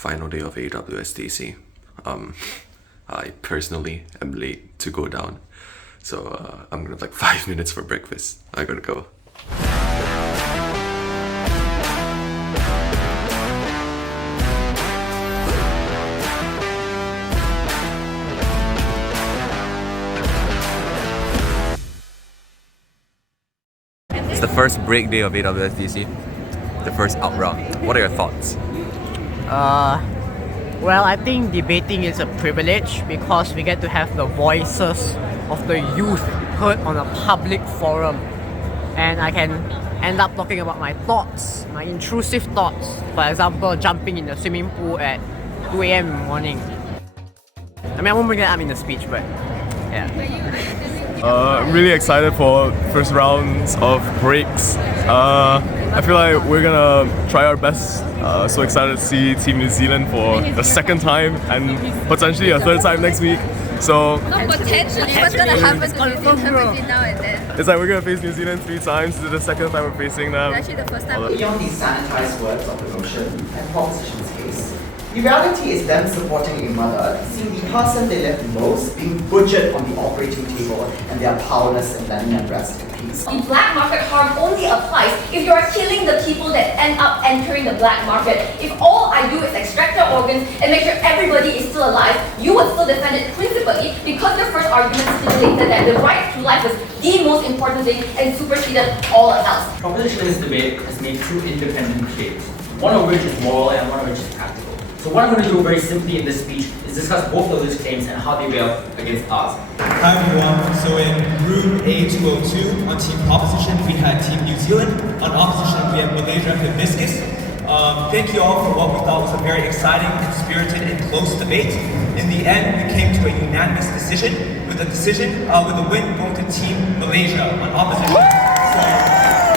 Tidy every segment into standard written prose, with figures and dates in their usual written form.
Final day of AWSDC. I personally am late to go down, so I'm gonna have like 5 minutes for breakfast. I gotta go. It's the first break day of AWSDC, the first out round. What are your thoughts? Well, I think debating is a privilege because we get to have the voices of the youth heard on a public forum, and I can end up talking about my thoughts, my intrusive thoughts. For example, jumping in the swimming pool at 2 a.m. in the morning. I mean, I won't bring that up in the speech, but yeah. I'm really excited for first rounds of breaks. I feel like we're gonna try our best. So excited to see Team New Zealand for the second time and potentially a third time next week. So not potentially, what's gonna happen between now and then? It's like we're gonna face New Zealand 3 times. This is the second time we're facing them. Actually, the first time. Beyond these sanitized words of emotion and proposition's case, the reality is them supporting a mother, seeing the person they love most being butchered on the operating table and their powerless in lending them rest in peace. The black market harm only applies if you are killing the people that end up entering the black market. If all I do is extract their organs and make sure everybody is still alive, you would still defend it principally because your first argument stipulated that the right to life was the most important thing and superseded all else. Propositionalist debate has made 2 independent claims, one of which is moral and one of which is practical. So what I'm going to do very simply in this speech is discuss both of those claims and how they weigh up against ours. Hi everyone, so in Group A202 on Team Opposition we had Team New Zealand, on Opposition we had Malaysia Hibiscus. Thank you all for what we thought was a very exciting, spirited and close debate. In the end we came to a unanimous decision, with a win going to Team Malaysia on Opposition. So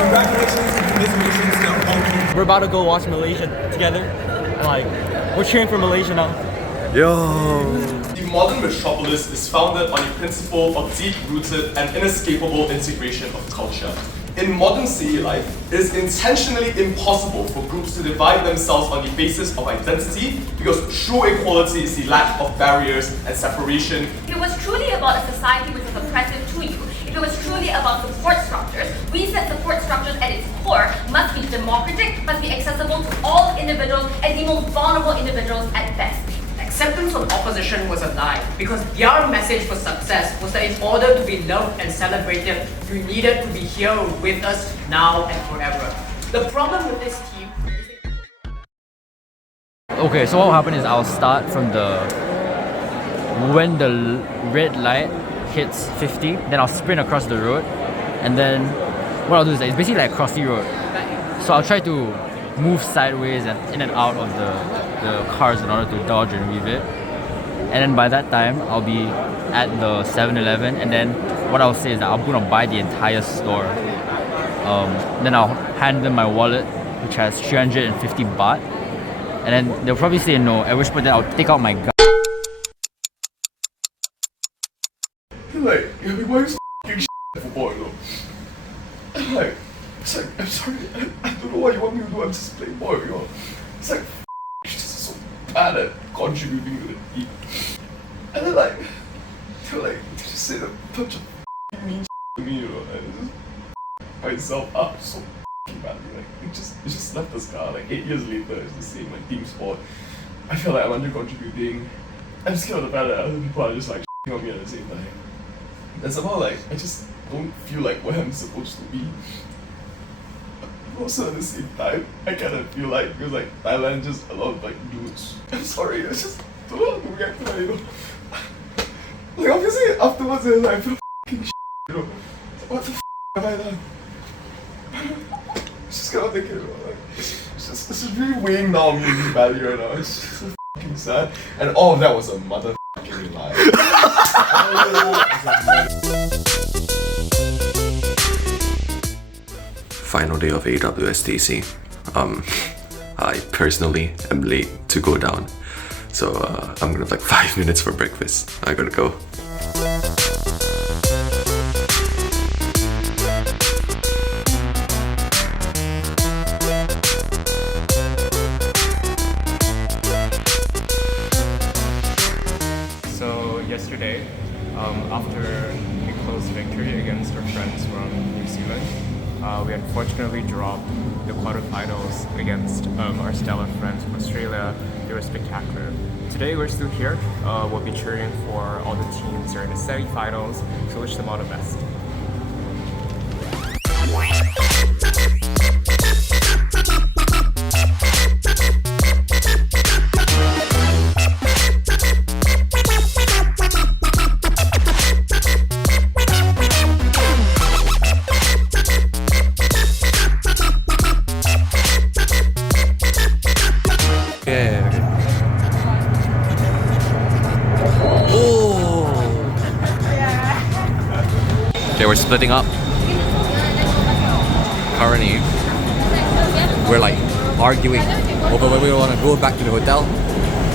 congratulations and commiserations to both teams. We're about to go watch Malaysia together. We're cheering for Malaysia now. Yo! The modern metropolis is founded on the principle of deep-rooted and inescapable integration of culture. In modern city life, it is intentionally impossible for groups to divide themselves on the basis of identity because true equality is the lack of barriers and separation. If it was truly about a society which was oppressive to you, if it was truly about support structures, we said support structures at its core must be democratic, must be accessible to all individuals and the most vulnerable individuals at best. Acceptance of opposition was a lie because their message for success was that in order to be loved and celebrated, you needed to be here with us now and forever. The problem with this team is Okay, so what will happen is I'll start from when the red light hits 50, then I'll sprint across the road, and then what I'll do is it's basically like a crossy road. So I'll try to move sideways and in and out of the cars in order to dodge and weave it. And then by that time, I'll be at the 7-Eleven, and then what I'll say is that I'm gonna buy the entire store. Then I'll hand them my wallet, which has 350 baht, and then they'll probably say no, at which point then I'll take out my gun. Like, why is f***ing shit football, you know? It's like, I'm sorry, I don't know what you want me to do, I'm just playing ball, you know? It's like, it's just so bad at contributing to the team. And then they just say a bunch of mean shit to me, you know, and I just myself up so badly. Like, it just left a scar. Like 8 years later, it's the same, my team sport. I feel like I'm under-contributing. I'm scared of the fact that other people are just like shitting on me at the same time. And somehow, like, I just don't feel like where I'm supposed to be. Also at the same time, I kind of feel like, because like Thailand just a lot of like dudes. I'm sorry, I just don't know how to react to that, you know. Like obviously afterwards I feel f***ing shit, you know. What the f*** have I done? I just cannot take it, you know. Like, it's just really weighing down on me really badly right now. It's just so f***ing sad. And all of that was a motherfucking lie. Final day of AWSDC. I personally am late to go down, so I'm gonna have like 5 minutes for breakfast. I gotta go. today after a close victory against our friends from New Zealand. We unfortunately dropped the quarterfinals against our stellar friends from Australia. They were spectacular. Today we're still here. We'll be cheering for all the teams that are in the semi-finals, so wish them all the best. Okay, we're splitting up. Currently, we're like arguing over whether we want to go back to the hotel.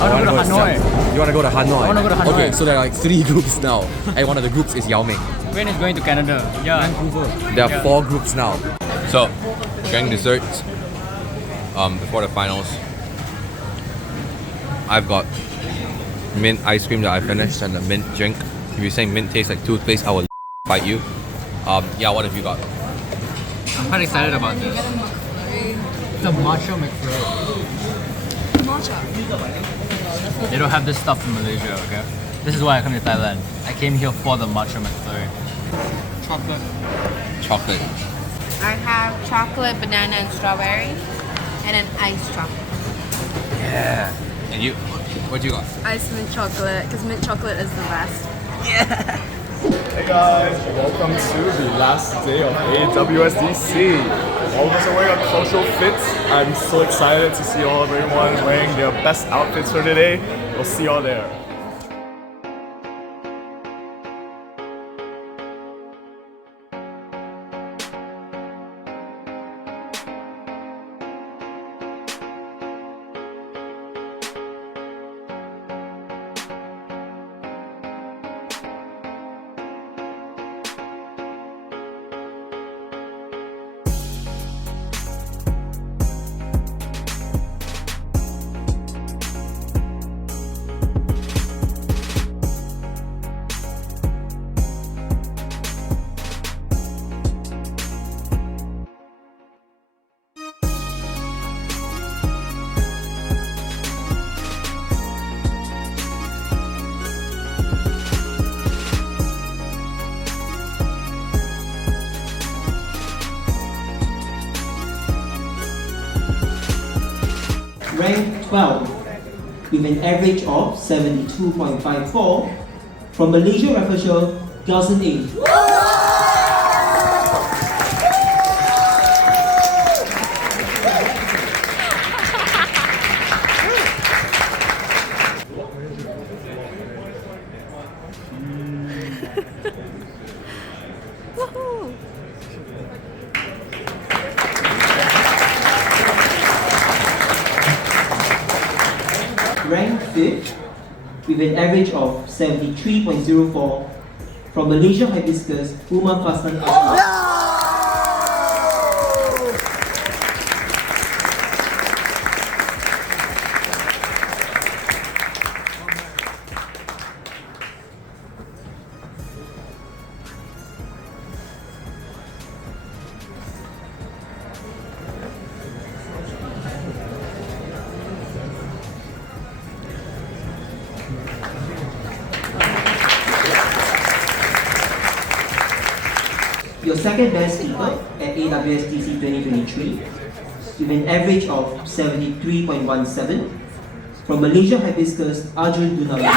I want to go to Hanoi. You want to go to Hanoi? I want to go to Hanoi. Okay, so there are like 3 groups now, and one of the groups is Yao Ming. When is going to Canada? Yeah, Vancouver. There are 4 groups now. So, getting desserts before the finals. I've got mint ice cream that I finished and a mint drink. If you're saying mint tastes like toothpaste, I will fight you. Yeah, what have you got? I'm quite excited about this. The matcha McFlurry. Matcha. They don't have this stuff in Malaysia, okay? This is why I come to Thailand. I came here for the matcha McFlurry. Chocolate. Chocolate. I have chocolate, banana, and strawberry, and an iced chocolate. Yeah. And you? What you got? Iced mint chocolate, because mint chocolate is the best. Hey guys, welcome to the last day of AWSDC. All of us are wearing our cultural fits. I'm so excited to see everyone wearing their best outfits for today. We'll see y'all there. Ranked 12 with an average of 72.54 from Malaysia Rafflesia, Gelson Ning. Ranked 5th with an average of 73.04 from Malaysia Hibiscus, Umar, Fazlan, Arjun. Your second best speaker at AWSDC 2023 with an average of 73.17 from Malaysia Hibiscus, Arjun, Gunalan.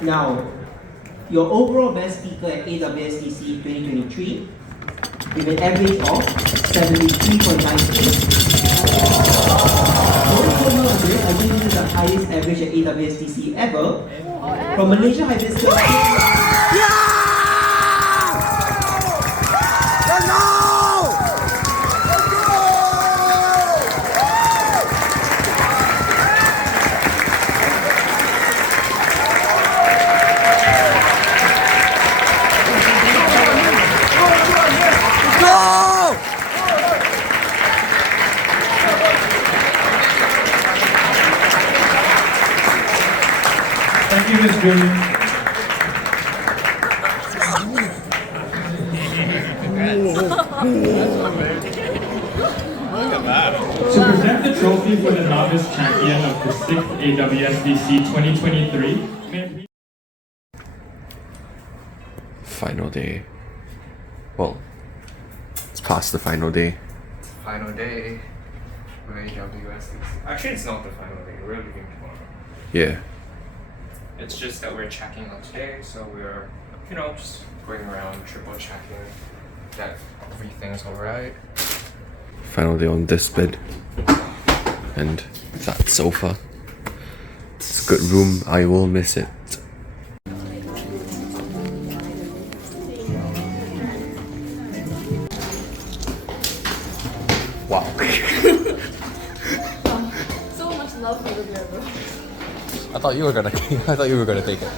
Now, your overall best speaker at AWSDC 2023 with an average of 73.98. I think this is the highest average beverage at AWSDC ever. From Malaysia Hibiscus. Thank you, Ms. Julie. To present the trophy for the novice champion of the 6th AWSDC 2023, Final day. Well, it's past the final day. Final day for AWSDC. Actually, it's not the final day. We're leaving tomorrow. Yeah. It's just that we're checking out today, so we're, just going around triple checking that everything's alright. Final day on this bed. And that sofa. It's a good room. I will miss it. Wow. So much love for the bro. I thought you were gonna take it.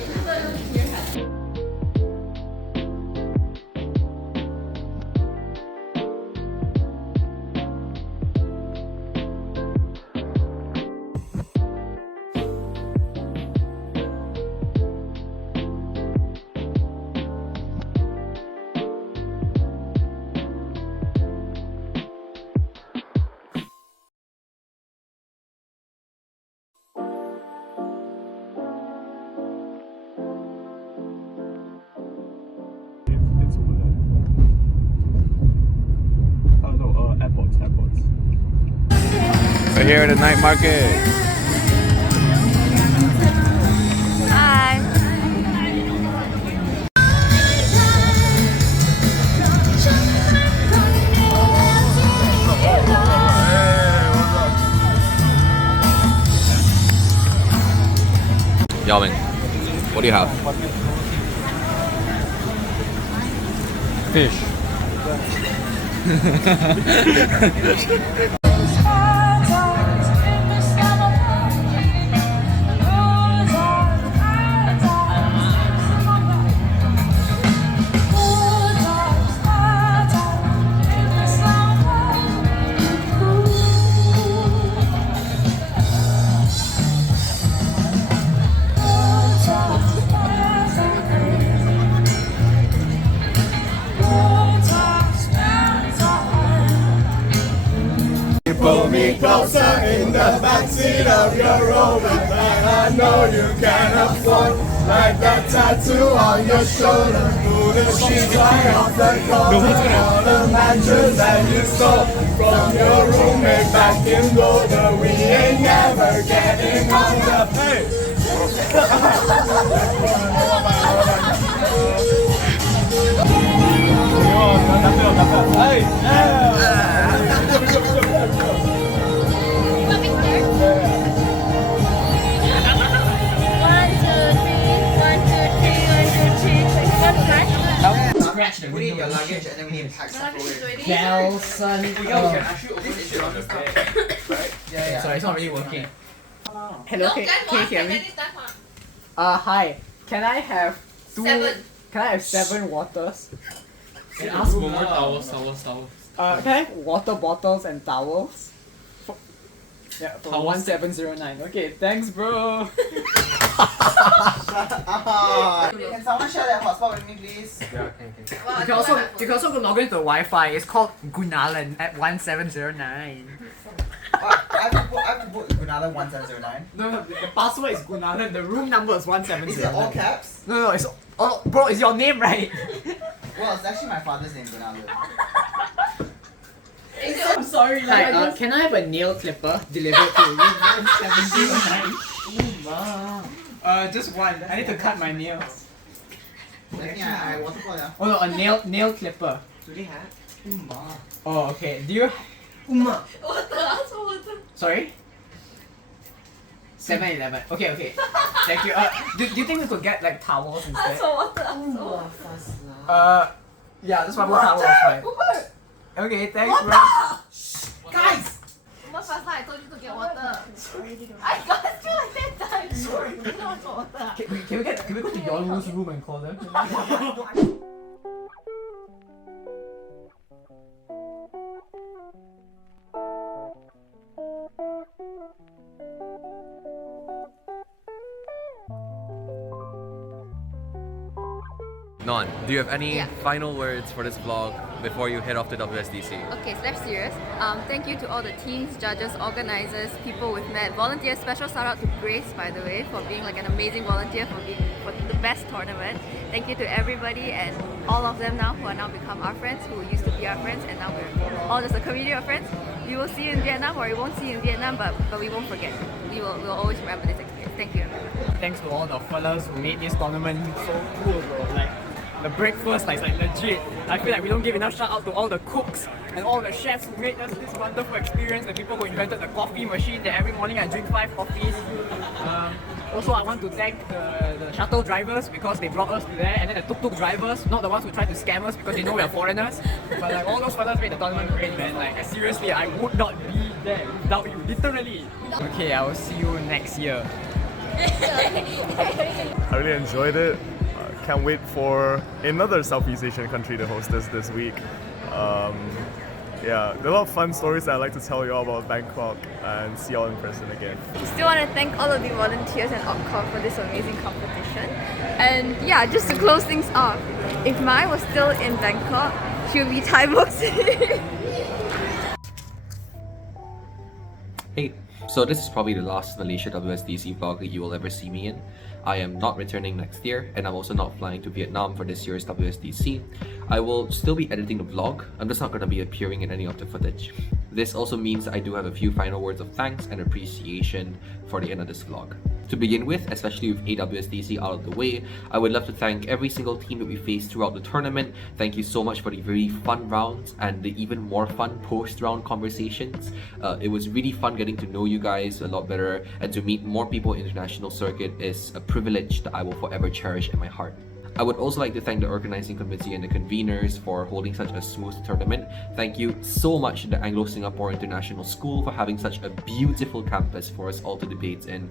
airports. We're here at the night market. Hi. Yao Ming, what do you have? Fish. Pull me closer in the backseat of your Rover that I know you can afford. Like that tattoo on your shoulder, through the sheets right off the cover. All the matches that you stole from your roommate back in Boulder. We ain't never getting older. Hey! Scratch the window. Put in your luggage and then we need to pack stuff away. Gelson. This is on the right? Yeah. Sorry, it's not really working. Hello, No, can you hear me? Hi. Can I have two? Seven. Can I have 7 waters? Can you ask for more towels? Can I have water bottles and towels? Yeah, for 1709. Okay, thanks, bro. Can someone share that hotspot with me, please? Yeah, You can also log into the Wi-Fi. It's called Gunalan at 1709. I have to book Gunalan 1709. No, the password is Gunalan. The room number is 1709. Is it all caps? No, it's all. Bro, it's your name, right? Well, it's actually my father's name, Gunalan. I'm sorry. Hi, can I have a nail clipper delivered to room 1709? Just one. I need to cut my nails. I want to call ya. Oh no, a nail clipper. Do they have? Umar. Oh, okay. Do you? Umar. What the? Sorry. 7-Eleven. Okay. Thank you. Do you think we could get like towels instead? Yeah, just one more towel is fine. Okay, thanks, bro. Guys! Umar, first time I told you to get water. I got you like 10 times. Sorry. You don't want water. Can we go to your room and call them? Nuan, do you have any Yeah. final words for this vlog before you head off to WSDC? Okay, so that's serious. Thank you to all the teams, judges, organizers, people we've met, volunteers. Special shout out to Grace, by the way, for being like an amazing volunteer for the best tournament. Thank you to everybody and all of them now who are now become our friends, who used to be our friends, and now we're all just a community of friends. We will see you in Vietnam, or we won't see you in Vietnam, but we won't forget. We'll always remember this experience. Thank you, everyone. Thanks to all the fellas who made this tournament so cool, bro. Like the breakfast, like legit. I feel like we don't give enough shout out to all the cooks and all the chefs who made us this wonderful experience. The people who invented the coffee machine that every morning I drink 5 coffees. Also, I want to thank the shuttle drivers because they brought us to there, and then the tuk-tuk drivers, not the ones who tried to scam us because they know we are foreigners. But like all those fellas made the tournament great, man. Like seriously, I would not be there without you, literally. Okay, I will see you next year. I really enjoyed it. Can't wait for another Southeast Asian country to host us this week. Yeah, there are a lot of fun stories that I'd like to tell you all about Bangkok and see you all in person again. Still want to thank all of the volunteers and OpCorp for this amazing competition. And yeah, just to close things off, if Mai was still in Bangkok, she would be Thai boxing. Hey, so this is probably the last Malaysia WSDC vlog that you will ever see me in. I am not returning next year, and I'm also not flying to Vietnam for this year's WSDC. I will still be editing the vlog. I'm just not going to be appearing in any of the footage. This also means that I do have a few final words of thanks and appreciation for the end of this vlog. To begin with, especially with AWSDC out of the way, I would love to thank every single team that we faced throughout the tournament. Thank you so much for the very fun rounds and the even more fun post-round conversations. It was really fun getting to know you guys a lot better, and to meet more people in the international circuit is a privilege that I will forever cherish in my heart. I would also like to thank the organizing committee and the conveners for holding such a smooth tournament. Thank you so much to the Anglo-Singapore International School for having such a beautiful campus for us all to debate in.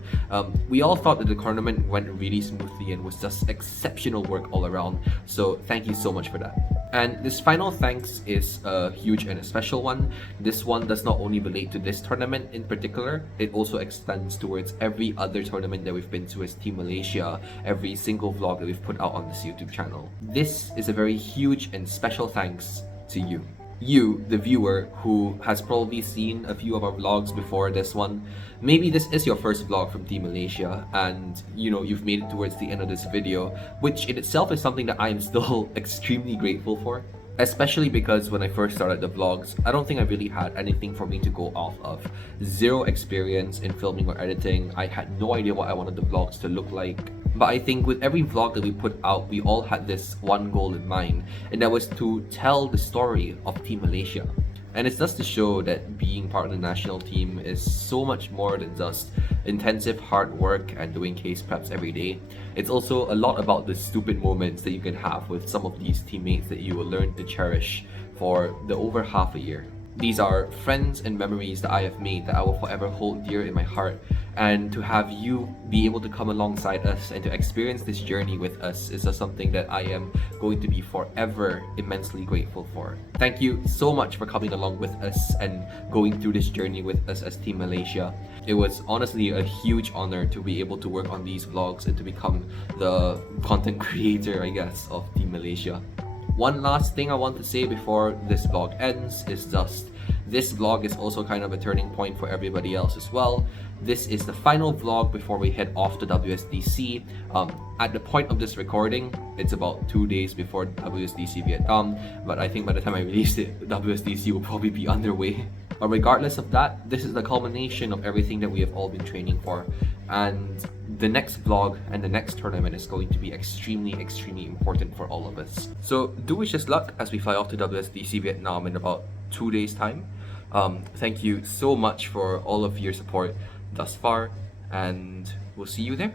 We all thought that the tournament went really smoothly and was just exceptional work all around, so thank you so much for that. And this final thanks is a huge and a special one. This one does not only relate to this tournament in particular, it also extends towards every other tournament that we've been to as Team Malaysia, every single vlog that we've put out on this YouTube channel. This is a very huge and special thanks to you. You, the viewer, who has probably seen a few of our vlogs before this one. Maybe this is your first vlog from Team Malaysia and you've made it towards the end of this video, which in itself is something that I am still extremely grateful for. Especially because when I first started the vlogs, I don't think I really had anything for me to go off of. Zero experience in filming or editing. I had no idea what I wanted the vlogs to look like. But I think with every vlog that we put out, we all had this one goal in mind, and that was to tell the story of Team Malaysia. And it's just to show that being part of the national team is so much more than just intensive hard work and doing case preps every day. It's also a lot about the stupid moments that you can have with some of these teammates that you will learn to cherish for the over half a year. These are friends and memories that I have made that I will forever hold dear in my heart. And to have you be able to come alongside us and to experience this journey with us is just something that I am going to be forever immensely grateful for. Thank you so much for coming along with us and going through this journey with us as Team Malaysia. It was honestly a huge honor to be able to work on these vlogs and to become the content creator, I guess, of Team Malaysia. One last thing I want to say before this vlog ends is just this vlog is also kind of a turning point for everybody else as well. This is the final vlog before we head off to WSDC. At the point of this recording, it's about 2 days before WSDC Vietnam, but I think by the time I release it, WSDC will probably be underway. But regardless of that, this is the culmination of everything that we have all been training for. And the next vlog and the next tournament is going to be extremely important for all of us. So do wish us luck as we fly off to WSDC Vietnam in about 2 days time. Thank you so much for all of your support thus far, and we'll see you there.